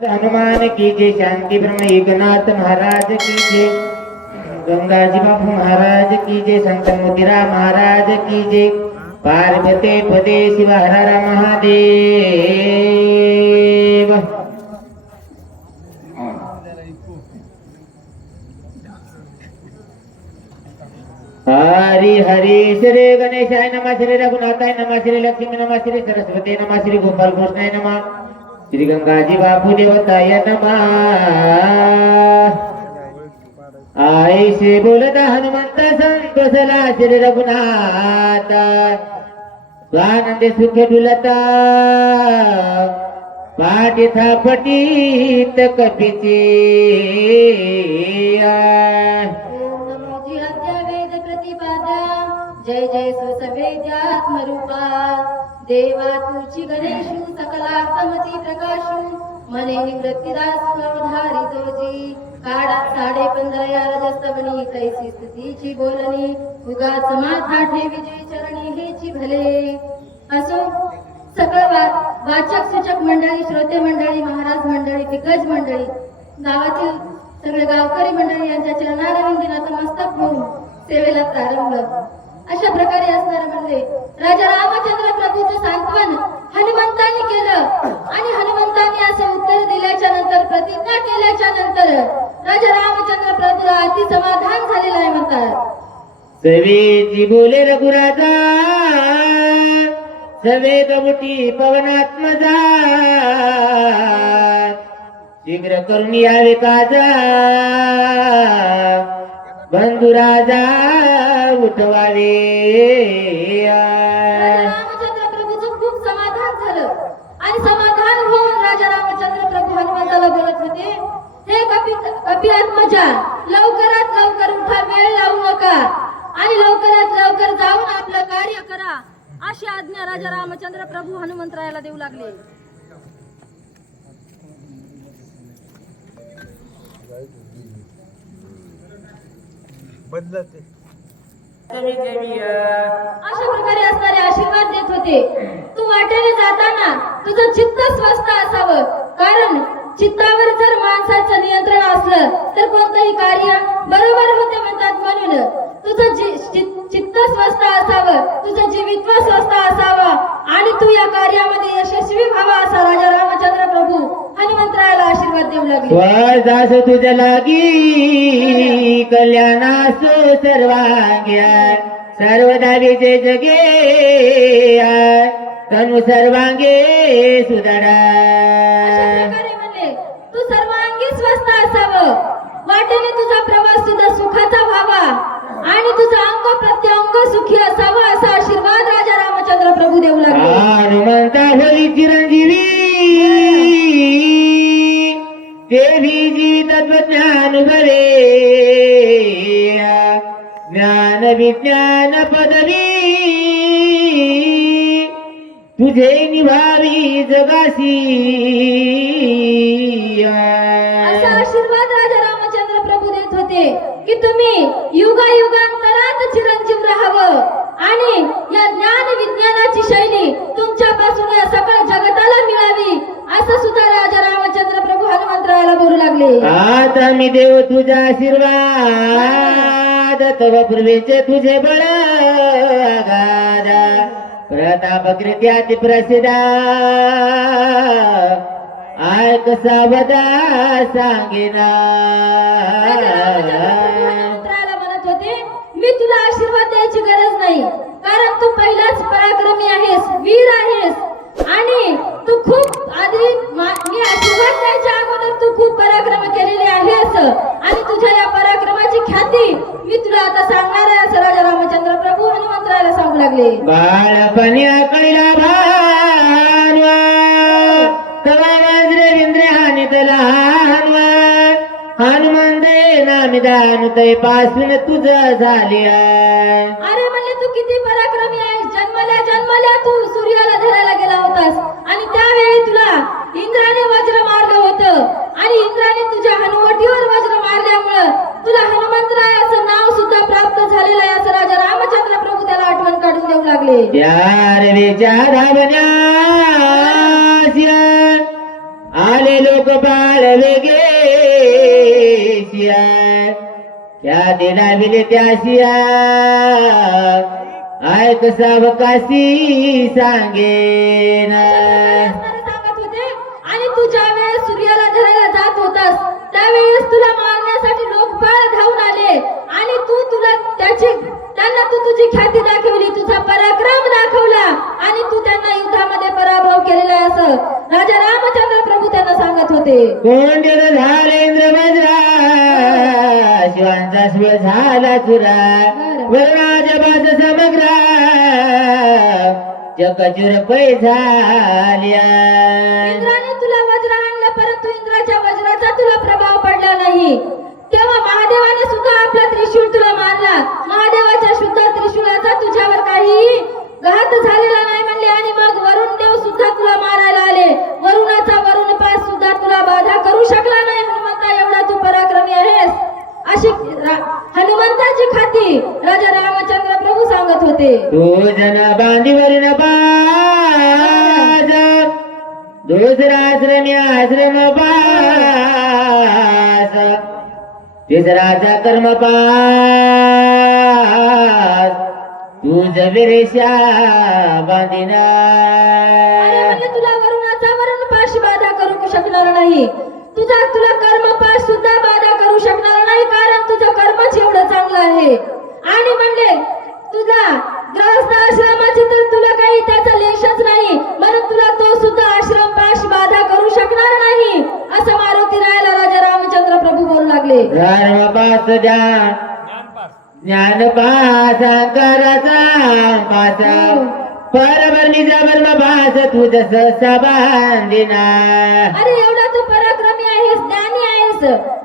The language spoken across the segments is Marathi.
हनुमान की जय, शांति ब्रह्म एकनाथ महाराज की जय। गंगा जी बापू महाराज की जय, संत मोतीरा महाराज की जय। पार्वते पदे शिव हर महादेव। हरी हरी, श्री गणेशाय नमः, श्री रघुनाथाय नमः, श्री लक्ष्मी नमः, श्री सरस्वती नमः, श्री गोपाल कृष्णाय नमः। श्री गंगाजी बापू देवताय नमः. आई श्री बोलता हनुमंत संतोषला श्री रघुनाथ. स्वानंद सुख डुलता. पाठी थापटीत कपिची. जय जय सुसवेद्यात्मरूपा देवा तुझी गणेशु सकला समती प्रकाशु. मने निवृत्तीदास अवधारी तोजी काळात साडे पंधरा या रजस्तवनी कैसी स्तुतीची बोलणी. उगा माथा ठेविजे चरणी हेची भले. असो सकळ वाचक सूचक मंडळी श्रोते मंडळी महाराज मंडळी दिग्गज मंडळी. गावातील सगळे गावकरी मंडळी यांच्या चरणारविंदीला नतमस्तक होऊन सेवेला प्रारंभ. अशा प्रकारे असणार म्हणजे. राजा रामचंद्र प्रभूचं सांत्वन हनुमंतांनी केलं. आणि हनुमंतांनी असं उत्तर दिल्याच्या नंतर प्रतिज्ञा केल्याच्यानंतर राजा रामचंद्र प्रभूला अति समाधान झालेलं आहे म्हणतात. सवेची बोले रघुराजा सवेद गमुटी पवनात्मजा. शीघ्र करून यावे काजा. बंधू राजा. उठवावे. राजा रामचंद्र प्रभूचं खूप समाधान झालं. आणि समाधान होऊन राजा रामचंद्र प्रभू हनुमंताला बोलत होते हे कपी कपी आत्मजा लवकरात लवकर उठा वेळ लावू नका. आणि लवकरात लवकर जाऊन आपलं कार्य करा. अशी आज्ञा राजा रामचंद्र प्रभू हनुमंतरायाला देऊ लागले. बदलते. अशा प्रकारे असणारे आशीर्वाद देत होते. तू वाटेने जाताना तुझं चित्त स्वस्थ असावं. कारण चित्तावर जर माणसाचं नियंत्रण असलं तर कोणतंही कार्य बरोबर होते म्हणतात म्हणून. तुझं चित्त स्वस्थ असावं. तुझं जीवित्व स्वस्थ असावं. आणि तू या कार्यामध्ये यशस्वी व्हावा असा राजा देऊ लागले. स्वदास तुझ लागी कल्याणासो सर्वांग्या विजय जगे तनु सर्वांगे सुधारा म्हणले तू सर्वांगी स्वस्थ असावं. वाटेने तुझा प्रवास सुद्धा सुखाचा व्हावा. आणि तुझा अंग प्रत्यंग सुखी असावं असा आशीर्वाद राजा रामचंद्र प्रभू देऊ लागले हनुमंता होली चिरंजीवी. तत्वज्ञान भरे। ज्ञान विज्ञान पदवी तुझे निभावी जगासी असा आशीर्वाद राजा रामचंद्र प्रभू देत होते की तुम्ही युगायुगांतरात चिरंजीव राहावं आणि या ज्ञान विज्ञानाची शैली तुमच्यापासून या सकळ जगताला मिळावी असं सुद्धा राजा रामचंद्र प्रभू बोलू लागले. आता मी देव तुझा आशीर्वाद तव पूर्वीचे तुझे बळ प्रताप कृत्याति प्रसिद्ध. ऐक सावदा सांगेना. म्हणत होते मी तुला आशीर्वाद द्यायची गरज नाही कारण तू पहिलाच पराक्रमी आहेस वीर आहेस. आणि तू खूप आधी मा- आशीर्वाद द्यायच्या अगोदर तू खूप पराक्रम केलेले आहेस आणि तुझ्या या पराक्रमाची ख्याती मी तुला आता सांगणार आहे असं राजा रामचंद्र प्रभू हनुमंतरायाला सांगू लागले. भानवा तवा वज्र विंद्रे हानित लहानवा हनुमंते नामिदान तै पासून तुझं झाले. अरे म्हणले तू किती पराक्रमी आहेस. जन्मल्या जन्मल्या तू सूर्याला धरायला गेला होतास आणि त्यावेळी तुला इंद्राने वज्र मारलं होतं. आणि इंद्राने तुझ्या हनुवटीवर वज्र मारल्यामुळं तुला हनुमंतरायाचं नाव सुद्धा प्राप्त झालेलं आहे असं राजा रामचंद्र प्रभू त्याला आठवण काढून देऊ लागले. आले लोक बाळवे गे शिया त्या दिला विले त्याशिया ऐक सावकाशी सांगेन. त्यावेळेस तुला मारण्यासाठी लोक बाळ धावून आले आणि तू तुला त्याची त्यांना तू तुझी ख्याती दाखवली तुझा पराक्रम दाखवला आणि तू त्यांना युद्धामध्ये पराभव केलेला असं राजा रामचंद्र प्रभू त्यांना सांगत होते. कोंडीन झालेंद्र वज्रा शिवांचा सुळ झाला चुरा. वर्णाजबाज समग्रा जगचुर पै दुसरा आश्रमी आश्रम पास तिसराचा कर्म पास तुझ विरेशा बांधिना तुला वरुणाचा वरुण पाश बाधा करू शकणार नाही. तुझा तुला कर्म पाश सुद्धा बाधा करू शकणार नाही कारण तुझं कर्मच एवढं चांगलं आहे. आणि म्हणले तुझा ग्रहस्थ आश्रमाची तर तुला काही त्याचा लेशच नाही म्हणून तुला तो सुद्धा आश्रम पाश बाधा करू शकणार नाही असं मारुती रायाला राजा रामचंद्र प्रभू बोलू लागले. धर्म पास ज्ञान ज्ञान पास. परभरणीचा बर्म पास तुझ सहसा बांधिना अरे एवढा तू पराक्रमी आहेस ज्ञानी आहेस.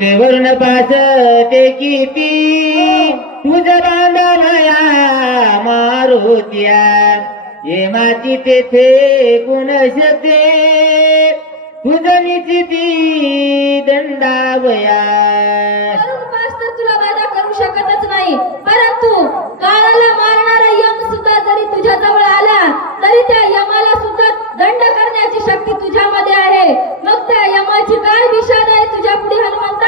ते देवरून पास ते किती तुझ बांधवया मारुतिया. ये माती तेथे गुण शकते. तुझ निश्चिती दंडावया. तुला करू शकतच नाही. परंतु काळाला मारणारा यम सुद्धा जरी तुझ्या जवळ आला तरी त्या यमाला सुद्धा दंड करण्याची शक्ती तुझ्यामध्ये आहे. मग त्या यमाची काय दिशा आहे तुझ्या पुढे हनुमंता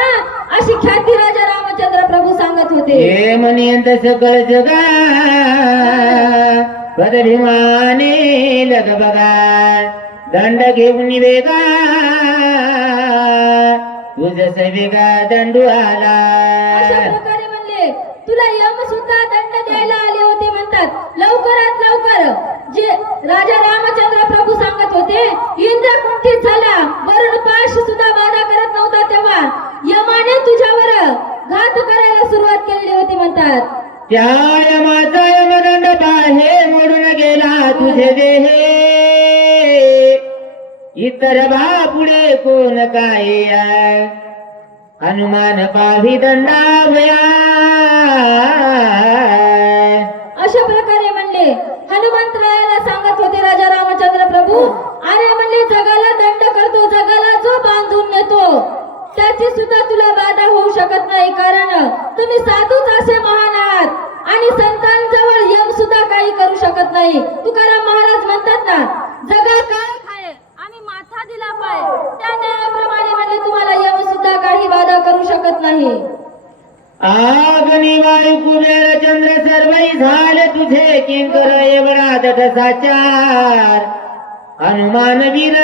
अशी ख्याती राजा रामचंद्र प्रभू सांगत होते. हे म्हणेंत सकळ जगा पदभिमाने लग बघा. दंड घेऊन वेगा तुझ वेगा दंडू आला. अशा प्रकारे म्हणले तुला यम सुद्धा दंड द्यायला आले होते म्हणतात लवकरात लवकर जे राजा रामचंद्र प्रभू सांगत होते इंद्र कुंठित झाला वरुण पाश सुद्धा बाधा करत नव्हता तेव्हा यमाने तुझ्यावर घात करायला सुरुवात केलेली होती म्हणतात त्या यमाचा यमदंड बाहेर मोडून गेला तुझे देहे. इतर बा पुढे कोण काय हनुमान पावी दंडा दिला पाय. त्या न्यायाप्रमाणे म्हणले तुम्हाला यम सुद्धा काही बाधा करू शकत नाही. आगनी वायू कुबेर चंद्र झाले तुझे किंकर एवढा हनुमान वीर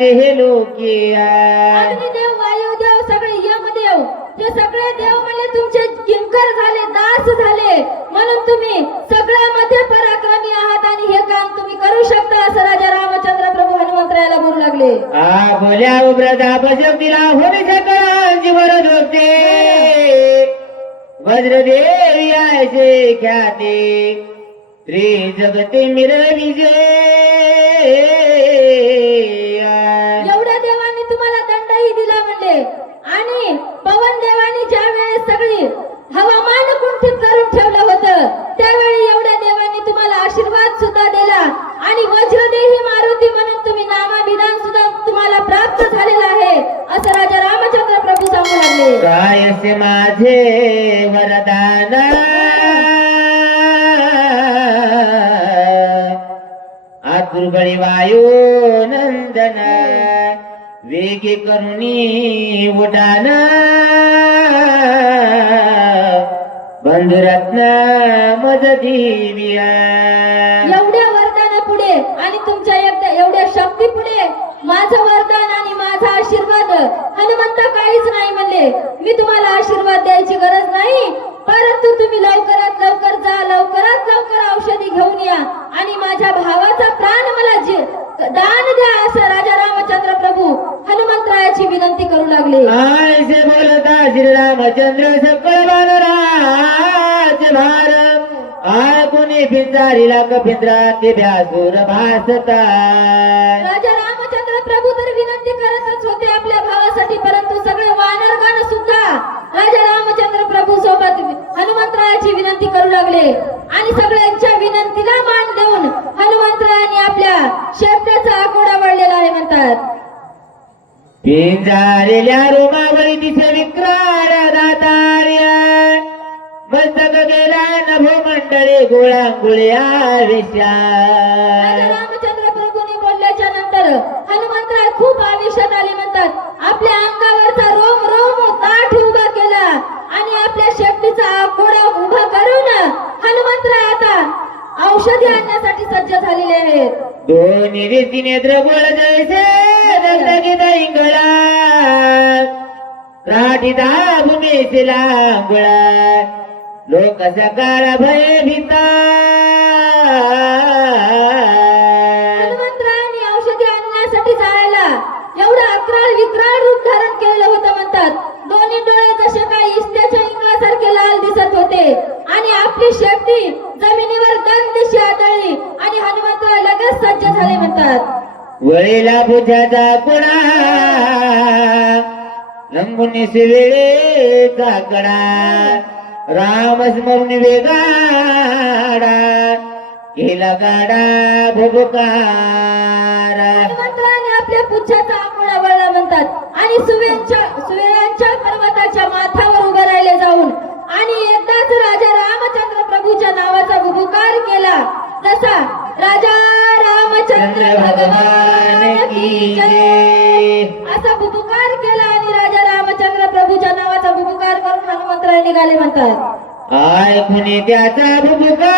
ते हे लोकिया अग्निदेव वायुदेव सगळे यमदेव हे सगळे देव म्हणजे तुमचे किंकर झाले दास झाले. म्हणून तुम्ही सगळ्यामध्ये पराक्रमी आहात आणि हे काम तुम्ही करू शकता असं राजा प्रभू बोलू लागले. आ बोल्या उब्रदा बजवतीला होणे सकळांची वर झोपते वज्रदेव यायचे ख्याते. त्रि जगते मिरविजे एवढ्या देवांनी तुम्हाला दंडही दिला म्हणले. आणि पवन देवानी ज्या वेळेस सगळी हवामान कुंठित करून ठेवलं होतं त्यावेळी एवढ्या देवांनी तुम्हाला आशीर्वाद सुद्धा दिला. आणि वज्रदेही आयुष माझे वरदान. आतुर्बळी वायू नंदन वेगी करुणी उडान. बंधुरत्न मज दिव्या एवढ्या वरदाना पुढे आणि तुमच्या एवढ्या शक्ती पुढे माझं वरदान हनुमंत काहीच नाही म्हणले. मी तुम्हाला आशीर्वाद द्यायची गरज नाही. परंतु तुम्ही लवकरात लवकर जा लवकरात लवकर औषधी घेऊन या. आणि माझ्या भावाचा प्राण मला दान द्या असं राजा रामचंद्र प्रभू हनुमंतरायाची विनंती करू लागले. आयसे बोलता श्रीरामचंद्र सकळ बालराज भार आय कोणी पिंजारीला कपिंद्रा ते व्यासूर भासता हनुमंतरायाची विनंती करू लागले. आणि सगळ्यांच्या विनंतीला मान देऊन हनुमंतरायाने आपल्या शेपटाचा आकोडा वळलेला आहे म्हणतात. पिंजारेल्या रोमावळी तिथे दातार्य गेला नभो मंडळी गोळांगुळ्या रामचंद्र प्रभूंनी बोलल्याच्या नंतर हनुमंतराय खूप आवेशात आले म्हणतात. आपल्या अंगावरचा रोम रोम ताठ उभा केला. आणि आपल्या शेपटीचा आकोडा उभा करून हनुमंतराय आता औषधी आणण्यासाठी सज्ज झालेले आहेत. दोन्ही रीती नेत्र गोळ जैसे दगदगीत इंगळा. राठीदा भूमीशिला गुळा लोक सकार भय भीता दोन्ही डोळे जसे काही इस्त्याच्या इंगळासारखे लाल दिसत होते. आणि आपली शेपटी जमिनीवर दन दिशी आदळली आणि हनुमंतराय लगेच सज्ज झाले म्हणतात. वळीला बुझ्याचा कुणा लंबून वेळेचा कडा राम स्मरून वेगाडा केला गाडा भुबकार आपल्या पुच्छाचा आकोळा वळला म्हणतात. आणि सुवेंच्या सुवेळांच्या निघाले म्हणतात? आय कुणी त्याचा भुबुकार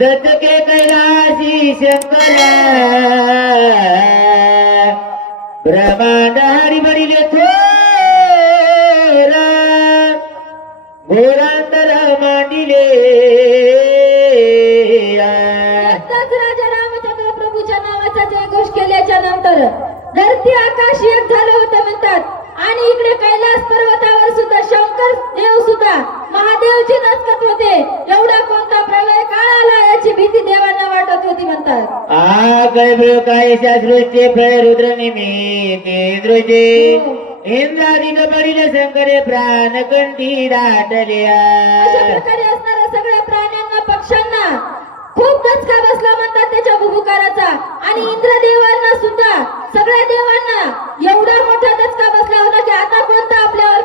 दत्तके कैलासी शंकरा. ब्रह्मांड हरी बडिले थोर. घोरांतर मांडिले. राजा रामचंद्र प्रभूच्या नावाचा जयघोष केल्याच्यानंतर धरती आकाश एक झालं होतं म्हणतात. आणि इकडे कैलास पर्वतावर सुद्धा शंकर देव सुद्धा महादेवची नचकत होते. एवढा कोणता प्रलय काळ आला याची भीती देवांना वाटत होती म्हणतात. आ कळबिळ काय शास्त्रोचे फळ रुद्र निमिते दृजे इंद्रादिक बडिले शंकरे प्राण कंठी अशा दाटल्या प्रकारे असणाऱ्या सगळ्या प्राण्यांना पक्ष्यांना खूप दचका बसला म्हणतात त्याच्या बुबुकाराचा आणि इंद्रदेवांना सुद्धा सगळ्या देवांना एवढा मोठा दचका बसला होता की आता कोणता आपल्यावर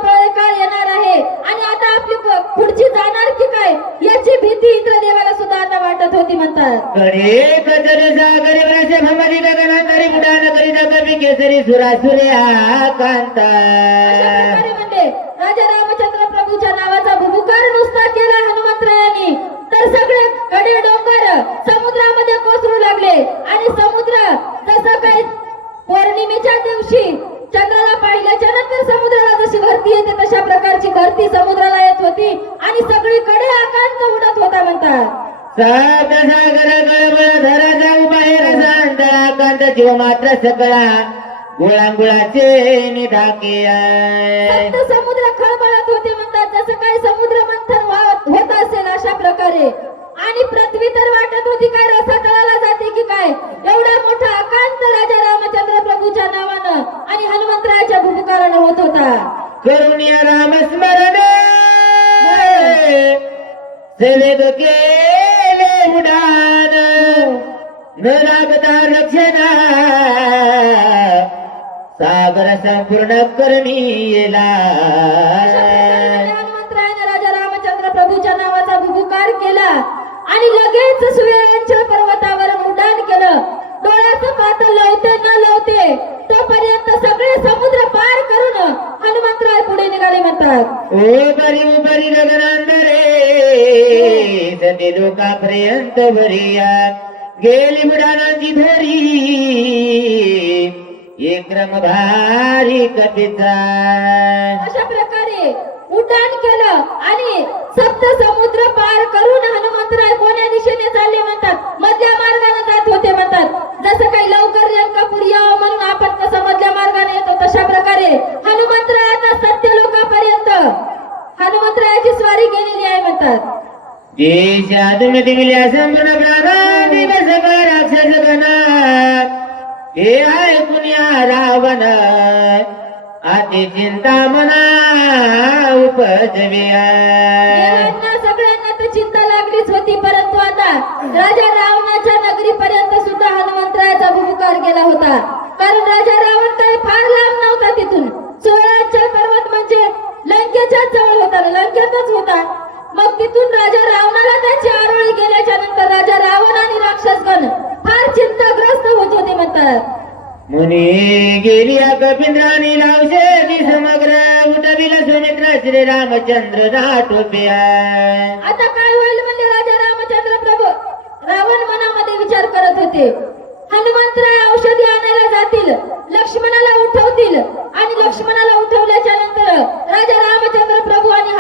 येणार आहे? आणि आता आपली पुढची जाणार की काय? याची भीती इंद्रदेवाला सुद्धा आता वाटत होती म्हणतात. कडे कजर सागरे व्रसे भमरी गगनांतरी उडान करी कवी केसरी सुरासुरे कांता. अशा प्रकारे म्हणजे राजा रामचंद्र प्रभूच्या नावाचा भुबुकार नुसता केला. तर सगळे कडे डोंगर समुद्रामध्ये कोसळू लागले. आणि समुद्र जसं काही पौर्णिमेच्या दिवशी चंद्राला पाहिल्याच्या नंतर समुद्राला जशी भरती येते तशा प्रकारची भरती समुद्राला येत होती. आणि सगळीकडे आकांत उडत होता म्हणतात. सात सागर गळबळ धरा जाऊ बाहेर सांतळा कांत जीव मात्र सकळा. गुळांगुळाचे निधाके समुद्र खळबळत काही समुद्र मंथन होत असेल अशा प्रकारे. आणि पृथ्वी तर वाटत होती काय? रसातळाला जाते की काय? एवढा मोठा आकांत राजा रामचंद्र प्रभूच्या नावानं आणि हनुमंतराच्या भूमिकारानं होत होता. करून या राम स्मरण. सेवेद केले उडान न लागता रक्षणा सागर संपूर्ण करणी भूभुकार केला आणि लगेच सुवेळांच्या पर्वतावर उड्डाण केलं. डोळ्याचं पातळ लावते न लवते तोपर्यंत सगळे समुद्र पार करून हनुमंतराय पुढे निघाले म्हणतात. ओ बरी बरी गगनांतरे सते लोकापर्यंत भरिया. गेली बुडानाची धरी एक क्रम भारी कथेचा अशा प्रकारे उड्डाण केलं आणि सप्त समुद्र पार करून हनुमंतराय कोण्या दिशेने चालले म्हणतात मधल्या मार्गाने जात होते म्हणतात जसं काही लवकर रेणकापूर यावं म्हणून आपण कसं मधल्या मार्गाने येतो तशा प्रकारे हनुमंतराय आता सत्य लोकांपर्यंत हनुमंतरायाची स्वारी गेलेली आहे म्हणतात देशातून दिल्या संपूर्ण प्राणा दिवस राक्षस हे रावण अति चिंता मना उपजव्या सगळ्यांना तर चिंता लागलीच होती परंतु आता राजा रावणाच्या नगरीपर्यंत सुद्धा हनुमंतरायाचा भूमिकार गेला होता. कारण राजा रावण काही फार लांब नव्हता तिथून. सोळाच्या पर्वत म्हणजे लंकेच्याच जवळ होता लंकेतच होता. मग तिथून राजा रावणाला त्याची आरोळी गेल्याच्यानंतर राजा रावण आणि राक्षसगण फार चिंताग्रस्त होत होते म्हणतात. मुनी गेलिया कपिंद्रानी लावशे समग्र उठविला सुमित्र श्री रामचंद्र नाटोप्या आता काय होईल म्हणजे राजा रामचंद्र प्रभू? रावण मनामध्ये विचार करत होते. हनुमंतराय औषधी आणायला जातील लक्ष्मणाला उठवतील आणि लक्ष्मणाला उठवल्याच्या नंतर राजा रामचंद्र प्रभू आणि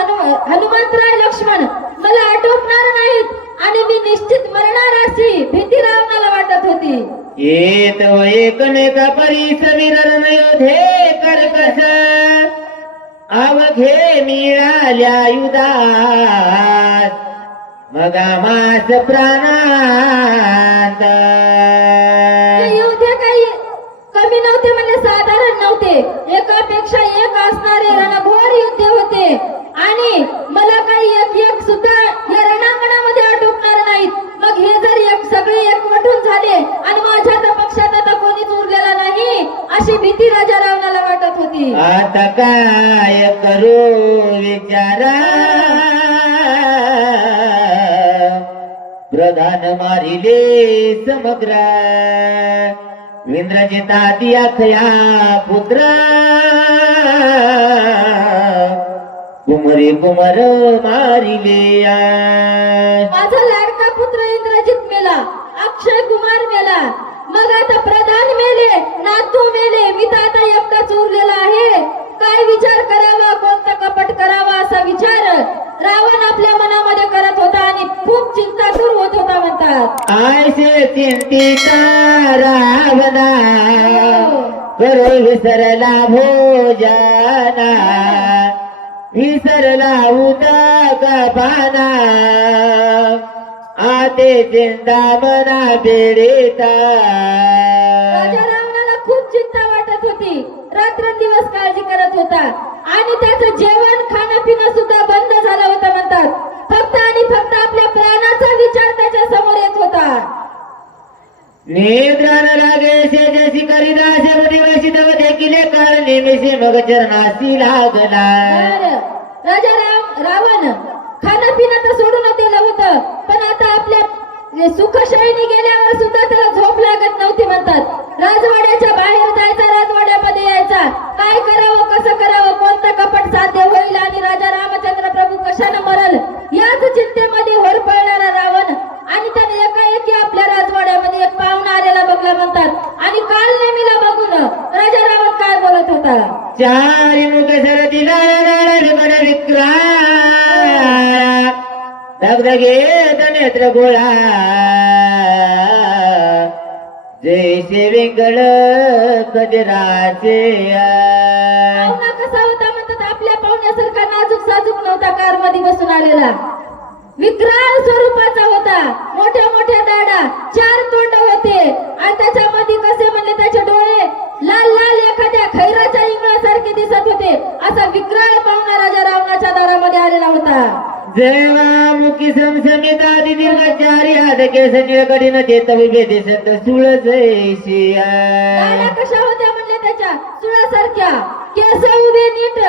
हनुमंतराय लक्ष्मण मला आटोपणार नाहीत आणि मी निश्चित मरणार अशी भीती रावणाला वाटत होती. येत हो एकनेका परी समीरण योधे कर्कश. अवघे मिळाल्या युधात मग मास प्राणांत ते योद्धे काही कमी नव्हते म्हणजे साधारण नव्हते पेक्षा एक असणारे रणभोर युद्ध होते. आणि मला काही एक एक सुद्धा या रणांगणामध्ये आटोपणार नाहीत. मग हे जर एक सगळे एकवटून झाले आणि माझ्या तर पक्षात आता कोणीच उरलेला नाही अशी भीती राजा रावणाला वाटत होती. आता काय करू विचारा? प्रधान मारिले समग्र इंद्रचे ताती अखया पुत्र। कुमरी कुमर मारिले माझा लाडका पुत्र इंद्रजित मेला अक्षय कुमार मेला. मग आता प्रधान मेले नातू मेले मी तर आता एकटाच उरलेला आहे. काय विचार करावा कोणता कपट करावा असा विचार रावण आपल्या मनामध्ये करत होता आणि खूप चिंतातूर होत होता म्हणतात. आयसे चिंतिता रावणा करो विसरला भोजना विसरला उदा पाना आते चिंता मना बेडेता रात्रंदिवस काळजी करत होता आणि त्याचं जेवण खाणं पिणं सुद्धा बंद झालं होतं म्हणतात. फक्त आणि फक्त आपल्या प्राणाचा विचार त्याच्यासमोर येत होता. निद्रान लागे शेजाशी करीदासे दिवशी तव देखिले काळ निमिषे मग चरणासी लागला. बरं. राजा राम रावण खाणं पिणं तर सोडून दिलं होतं पण आता आपल्या सुखशाहीने गेल्यावर सुद्धा त्याला झोप लागत नव्हती म्हणतात. राजवाड्याच्या बाहेर जायचा राजवाड्यामध्ये यायचा. काय करावं कसं करावं कोणतं कपट साध्य होईल आणि राजा रामचंद्र प्रभू कशानं मरल? याच चिंतेमध्ये होरपळणारा रावण आणि त्याने एकाएकी आपल्या राजवाड्यामध्ये एक पाहुणा आलेला बघला म्हणतात. आणि काल नेमीला बघून राजा रावण काय बोलत होता? चार मुख सर दिला विक्रा घेत नेत्र गोळा. जैसे विंगळ कजराचे कसा होता म्हणतात आपल्या पाहुण्यासारखा नाजूक साजूक नव्हता कारमध्ये बसून आलेला. विक्राळ स्वरूपाचा होता. मोठ्या मोठ्या दाडा चार तोंड होते. आणि त्याच्यामध्ये कसे म्हणले त्याचे डोळे लाल लाल एखाद्या खैराच्या इंगळासारखे दिसत होते. असा विक्राळ पाहुणा राजा रावणाच्या दारामध्ये आलेला होता. मुखी समसमिता दीर्घ चारी हात केस निळकडीनं ते तवी बेदी संत कशा होत्या म्हणल्या त्याच्या? सुळासारख्या. केस उभे नीट.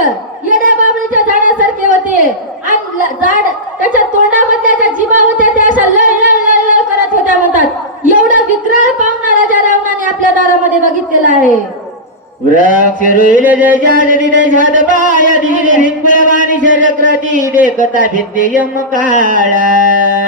येड्या बाबळीच्या झाडासारखे होते. आणि झाड त्याच्या तोंडामधल्या ज्या जिमा होत्या त्या अशा लळ लळ लळ लळ करत होत्या म्हणतात. एवढं विक्राळ पावणारा ज्या रावणाने आपल्या दारामध्ये बघितलेलं आहे. अक्षरुल जजालि दशादपाय धीरे शरक्रती देखता भित्ते काळा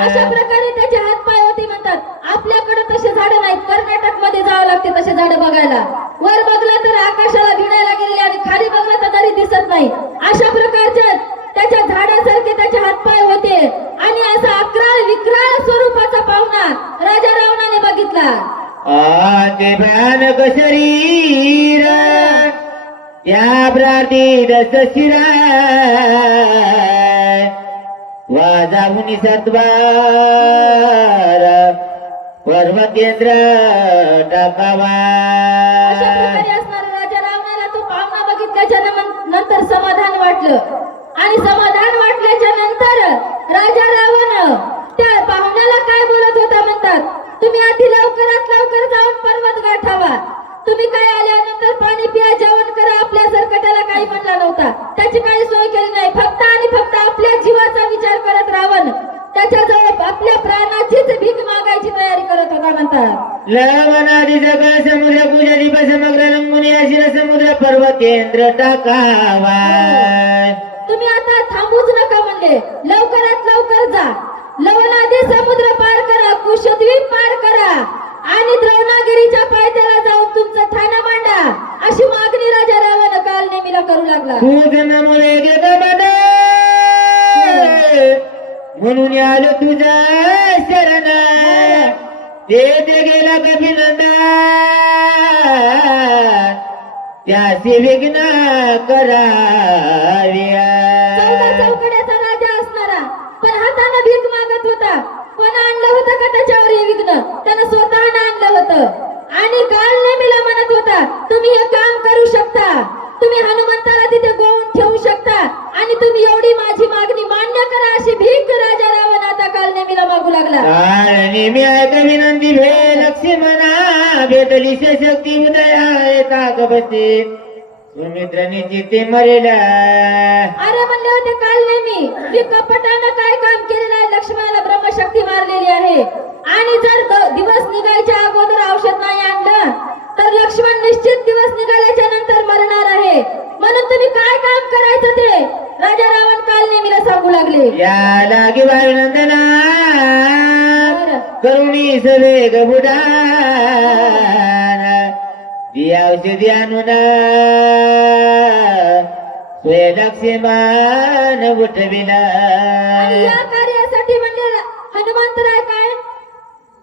अशा प्रकारे त्याचे हात पाय होते म्हणतात. आपल्याकडे तसे झाड नाहीत. कर्नाटकमध्ये जावं लागते तसे झाड बघायला. वर बघला तर आकाशाला भिडायला गेलेले आणि खाली बघला तर तरी दिसत नाही. अशा प्रकारच्या त्याच्या झाडासारखे त्याचे हातपाय होते. आणि असा अकराळ विक्राळ स्वरूपाचा पाहुणा राजा रावणाने बघितला. आ ते भयानक शरीर। या प्रार्थी शिरा। वाजाहुनी सत्वार। पर्वतेंद्र टाकावा। नंतर समाधान वाटलं. आणि समाधान वाटल्याच्या नंतर राजा रावण त्या पाहुण्याला काय बोलत होता म्हणतात तुम्ही आधी लवकरात लवकर जाऊन पर्वत गाठावा. तुम्ही काय आल्यानंतर पाणी पिया जेवण करा आपल्यासारखं त्याला काही म्हणला नव्हता. त्याची काही सोय केली नाही. फक्त आणि फक्त आपल्या जीवाचा विचार करत रावण. त्याच्याजवळ आपल्या प्राणाचीच भीक मागायची तयारी करत होता म्हणतात. लवनादी सगळ समुद्र पूजा दीप समग्र रंगुनी अशिर समुद्र पर्वतेंद्र टाकावा. तुम्ही आता थांबूच नका म्हणले. लवकरात लवकर जा. लवणादी समुद्र पार करा कुशद्वीप पार करा. आणि द्रोणागिरीच्या पायथ्याला जाऊन तुमचं ठाणं मांडा. अशी मागणी राजा रावण काल नेमीला करू लागला. म्हणून आलो तुझा शरण ते ते गेला कपिनंदन त्याचे विघ्न कराव्या चौदा चौकड्याचा राजा असणारा पण भीक मागत होता. पण आणलं होतं का त्याच्यावर हे विघ्न? त्यानं स्वतःनं आणलं होतं. आणि काल नेहमीला म्हणत होता तुम्ही हे काम करू शकता. तुम्ही हनुमंताला तिथे गोवून ठेवू शकता. आणि तुम्ही एवढी माझी मागणी मान्य करा अशी भीक राजा रावण आता काल नेहमीला मागू लागला. आणि मी ऐक विनंती भे लक्ष्मणा भेटली शक्ती उदया येता बसते सुमित्राने चित्ते मरेला अरे म्हणले होते काल नेमी मी कपटानं काय काम केलेलं आहे लक्ष्मणाला ब्रह्मशक्ती मारलेली आहे. आणि जर द- दिवस निघायच्या अगोदर औषध नाही आणलं तर लक्ष्मण निश्चित दिवस निघाल्याच्या नंतर मरणार आहे. म्हणून तुम्ही काय काम करायचं ते? राजा रावण काल नेमीला सांगू लागले. या लागी वायुनंदना बरं. करुणी सवे गबुडान ती औषधी आणून स्वय लक्ष्मण उठविला. आणि या कार्यासाठी म्हणजे हनुमंतराय काय?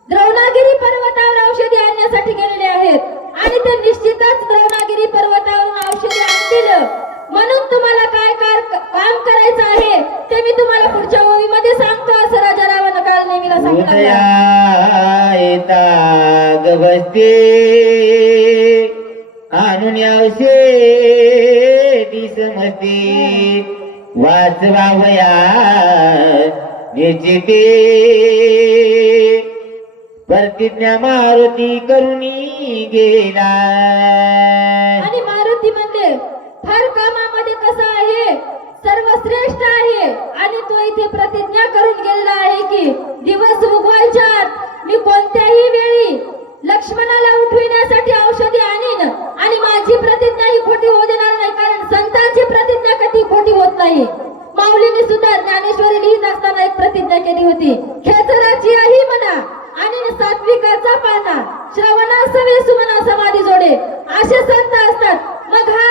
द्रोणागिरी पर्वतावर औषधी आणण्यासाठी गेलेले आहेत. आणि ते निश्चितच द्रोणागिरी पर्वतावरून औषधी आणतील. म्हणून तुम्हाला काय कार- काम करायचं आहे ते मी तुम्हाला पुढच्या ओळीमध्ये सांगतो असं राजा रावण काल नेहमीला सांगू वाचवावया निश्चिते प्रतिज्ञा मारुती करुणी गेला आणि मारुती म्हणते फार कामामध्ये कसा आहे? सर्वश्रेष्ठ आहे. आणि तो इथे प्रतिज्ञा करून गेलेला आहे की दिवस उगवायच्या आत मी कोणत्याही वेळी लक्ष्मणाला उठविण्यासाठी औषधी आणीन आणि माझी प्रतिज्ञा ही खोटी होऊ देणार नाही. कारण संतांची प्रतिज्ञा कधी खोटी होत नाही माऊलीने सुद्धा ज्ञानेश्वरी लिहित असताना एक प्रतिज्ञा केली होती खेचराची आई म्हणा आणि सात्विकाचा पाना श्रवणासवे सुमना समाधी जोडे असे संत असतात मग हा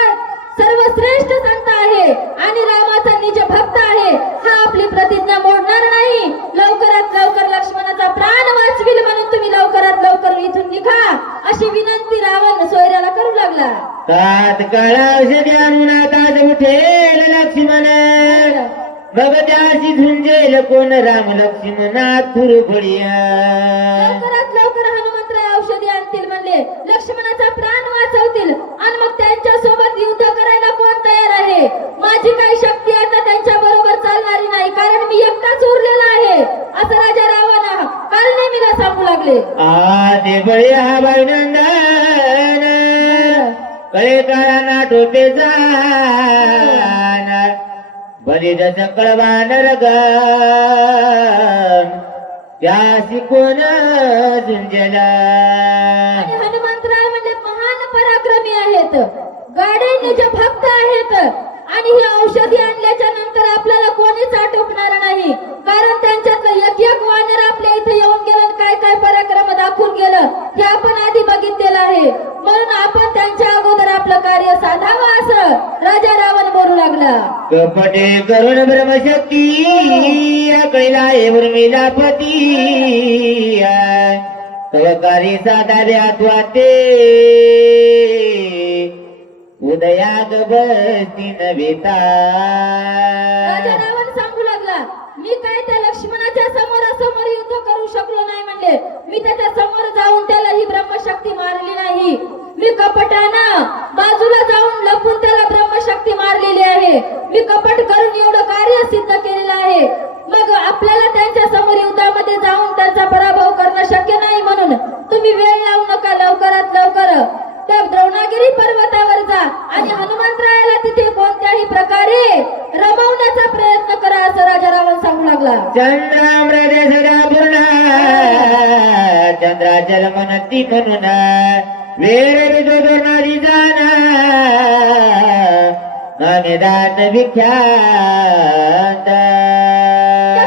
सर्वश्रेष्ठ संत आहे आणि रामाचा निज भक्त आहे हा आपली प्रतिज्ञा मोडणार नाही लवकरात लवकर लक्ष्मणाचा प्राण वाचविल म्हणून तुम्ही लवकरात लवकर इथून निघा अशी विनंती रावण सोयऱ्याला करू लागला तात्काळ औषधी आणून आता उठेल लक्ष्मण मग त्याशी झुंजेल कोण राम लवकरात लवकर हनुमंतराय औषधी आणतील म्हणले. लक्ष्मणाचा प्राण वाचवतील. आणि मग त्यांच्यासोबत युद्ध करायला कोण तयार आहे? माझी काही शक्ती आता त्यांच्या बरोबर चालणारी नाही कारण मी एकटाच उरलेला आहे. असं राजा रावण काल नेहमीला सांगू लागले. आ ते बळे हा नंदन कळे काळा ना टोपे जाणार. बळी जस कळवानर ग त्याशी कोण झुंजला हनुमंतराय म्हणजे महान पराक्रमी आहेत. गाडे जे भक्त आहेत आणि ही औषधी आणल्याच्या नंतर आपल्याला कोणीच आटोपणार नाही. कारण त्यांच्यातलं एक एक वानर आपल्या इथे येऊन गेलं काय काय पराक्रम दाखवून गेलं हे आपण आधी बघितलेलं आहे. म्हणून आपण त्यांच्या अगोदर आपलं कार्य साधावं असं राजा रावण बोलू लागला. कपटे करुण ब्रह्मशक्ती कैला उर्मिला पती तवकारी साधाव्या त्वाते उदयाग बसती नविता राजा रावण सांगू लागला मी काय त्या लक्ष्मणाच्या समोरासमोर युद्ध करू शकलो नाही म्हणले. मी त्याच्यासमोर जाऊन त्याला ही ब्रह्मशक्ती मारली नाही. मी कपटानं बाजूला जाऊन लपून त्याला ब्रह्मशक्ती मारलेली आहे. मी कपट करून एवढं कार्य सिद्ध केलेलं आहे. मग आपल्याला त्यांच्यासमोर युद्धामध्ये जाऊन त्यांचा पराभव करणं शक्य नाही म्हणून तुम्ही वेळ लावू नका लवकरात लवकर. त्या द्रोणागिरी पर्वतावर जा आणि हनुमंतरायाला तिथे कोणत्याही प्रकारे रमवण्याचा प्रयत्न करा असं राजा रावण सांगू लागला. चंद्रामृत सदा पूर्ण चंद्राचल मनती म्हणून वेळ विदुर्नारी जाना. नामेदान विख्यात.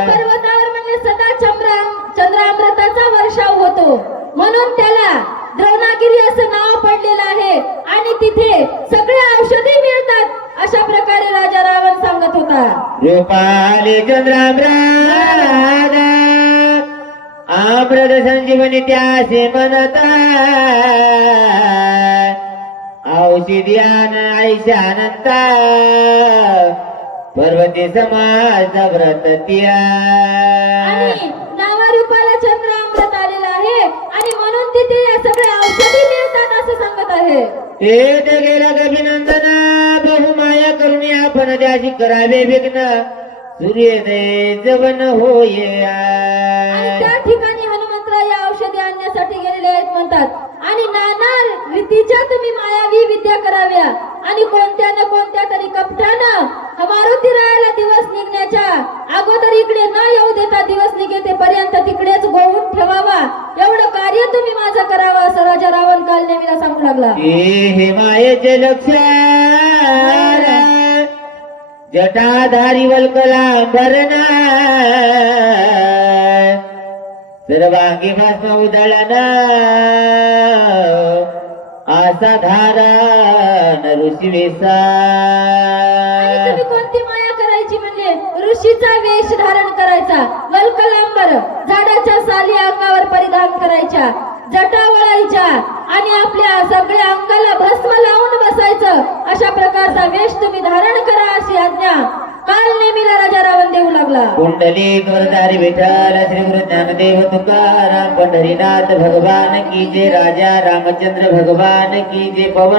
पर्वतावर म्हणजे सदा चंद्रा चंद्रामृताचा वर्षाव होतो. म्हणून त्याला द्रोणागिरी असं नाव पडलेलं आहे आणि तिथे सगळ्या औषधी मिळतात अशा प्रकारे राजा रावण सांगत रूपाली चंद्रामृत आमृत संजीवनी त्यासे म्हणता औषध्यान ऐशानंता पर्वती समाज व्रत तिया. चंद्र अमृत आलेला आहे. आणि म्हणून तिथे या सगळ्या औषधी मिळतात असं सांगत आहे. येत गेलं अभिनंदन करून आपण त्याची करावे विघ्न. सूर्योदय जवन होय त्या ठिकाणी हनुमंतराय या औषधी आणण्यासाठी गेलेले आहेत म्हणतात. आणि नाना रीतीच्या तुम्ही मायावी विद्या कराव्या. आणि कोणत्या न कोणत्या तरी कपटानं मारुती रायाला दिवस निघण्याच्या अगोदर इकडे न येऊ देता दिवस निघेते पर्यंत तिकडेच गोवून ठेवावा. एवढं कार्य तुम्ही माझं करावं असं राजा रावण काल नेमीला सांगू लागला. हे मायेचे लक्ष जटाधारी वल्कला भरणा सर्वांगी भस्म उदळना आसा धारा ऋषी वेसा कोणती माया करायची म्हणजे? ऋषीचा वेश धारण करायचा. वल्कलांबर झाडाच्या साली अंगावर परिधान करायच्या. जटा वळायच्या आणि आपल्या सगळ्या अंगाला भस्म लावून बसायचं अशा प्रकारचा वेश तुम्ही धारण करा अशी आज्ञा. काल नेमीला राजा रावण देऊ लागला. कुंडली गौरधारी विठ्ठल श्री गुरु ज्ञानदेव तुकाराम पंढरीनाथ भगवान की जे राजा रामचंद्र भगवान की जे पवन